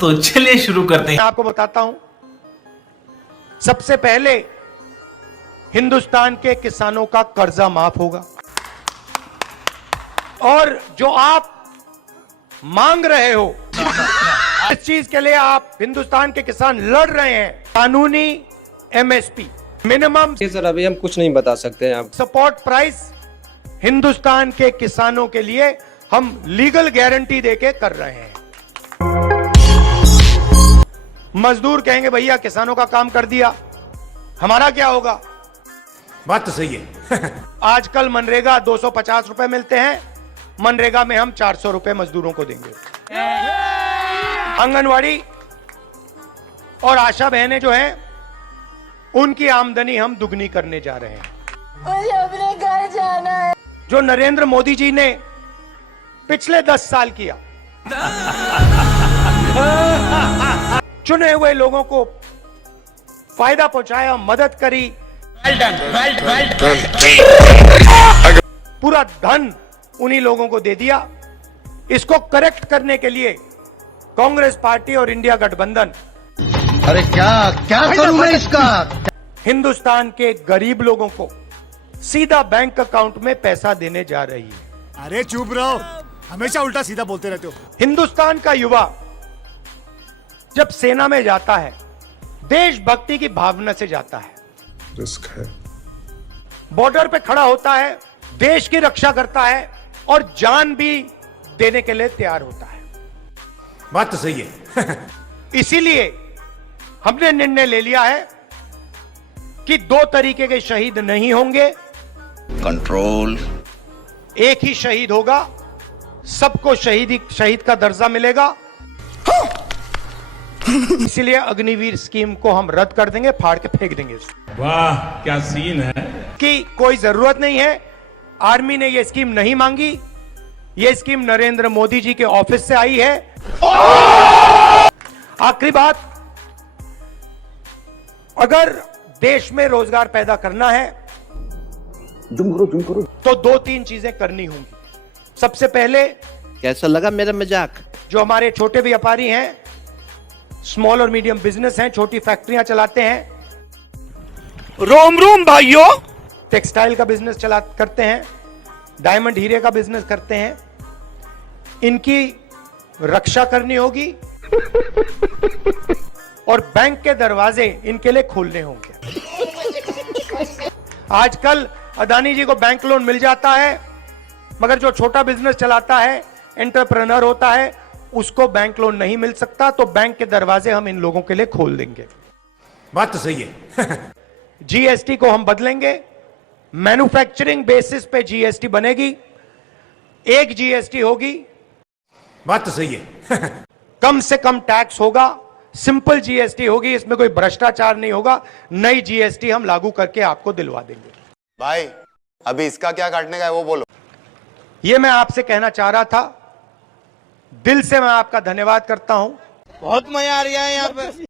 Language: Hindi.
तो चलिए शुरू करते हैं। आपको बताता हूं, सबसे पहले हिंदुस्तान के किसानों का कर्जा माफ होगा और जो आप मांग रहे हो इस चीज के लिए आप हिंदुस्तान के किसान लड़ रहे हैं, कानूनी एमएसपी मिनिमम सर अभी हम कुछ नहीं बता सकते हैं आप। सपोर्ट प्राइस हिंदुस्तान के किसानों के लिए हम लीगल गारंटी देके कर रहे हैं। मजदूर कहेंगे भैया किसानों का काम कर दिया, हमारा क्या होगा? बात तो सही है। आजकल मनरेगा 250 रुपए मिलते हैं, मनरेगा में हम 400 रुपए मजदूरों को देंगे। आंगनवाड़ी और आशा बहनें जो हैं उनकी आमदनी हम दुगनी करने जा रहे हैं। मुझे अपने घर जाना है। जो नरेंद्र मोदी जी ने पिछले 10 साल किया, चुने हुए लोगों को फायदा पहुंचाया, मदद करी, पूरा धन उन्हीं लोगों को दे दिया। इसको करेक्ट करने के लिए कांग्रेस पार्टी और इंडिया गठबंधन अरे क्या क्या करूं मैं इसका? हिंदुस्तान के गरीब लोगों को सीधा बैंक अकाउंट में पैसा देने जा रही है। अरे चुप रहो, हमेशा उल्टा सीधा बोलते रहते हो। हिंदुस्तान का युवा जब सेना में जाता है देशभक्ति की भावना से जाता है, रिस्क है, बॉर्डर पे खड़ा होता है, देश की रक्षा करता है और जान भी देने के लिए तैयार होता है। बात तो सही है। इसीलिए हमने निर्णय ले लिया है कि 2 तरीके के शहीद नहीं होंगे, कंट्रोल। एक ही शहीद होगा, सबको शहीद का दर्जा मिलेगा। इसलिए अग्निवीर स्कीम को हम रद्द कर देंगे, फाड़ के फेंक देंगे। वाह क्या सीन है। कि कोई जरूरत नहीं है, आर्मी ने यह स्कीम नहीं मांगी, यह स्कीम नरेंद्र मोदी जी के ऑफिस से आई है। आखिरी बात, अगर देश में रोजगार पैदा करना है तो 2-3 चीजें करनी होंगी। सबसे पहले, कैसा लगा मेरा मजाक? जो हमारे छोटे व्यापारी हैं, स्मॉल और मीडियम बिजनेस हैं, छोटी फैक्ट्रियां चलाते हैं, रोम रोम भाइयों, टेक्सटाइल का बिजनेस करते हैं, डायमंड हीरे का बिजनेस करते हैं, इनकी रक्षा करनी होगी और बैंक के दरवाजे इनके लिए खोलने होंगे। आजकल अदानी जी को बैंक लोन मिल जाता है, मगर जो छोटा बिजनेस चलाता है, एंटरप्रेन्योर होता है, उसको बैंक लोन नहीं मिल सकता। तो बैंक के दरवाजे हम इन लोगों के लिए खोल देंगे। बात तो सही है। जीएसटी को हम बदलेंगे, मैन्युफैक्चरिंग बेसिस पे जीएसटी बनेगी, एक जीएसटी होगी। बात तो सही है। कम से कम टैक्स होगा, सिंपल जीएसटी होगी, इसमें कोई भ्रष्टाचार नहीं होगा। नई जीएसटी हम लागू करके आपको दिलवा देंगे। भाई अभी इसका क्या काटने का है वो बोलो। ये मैं आपसे कहना चाह रहा था, दिल से मैं आपका धन्यवाद करता हूं। बहुत मजा आ रहा है यहाँ पे।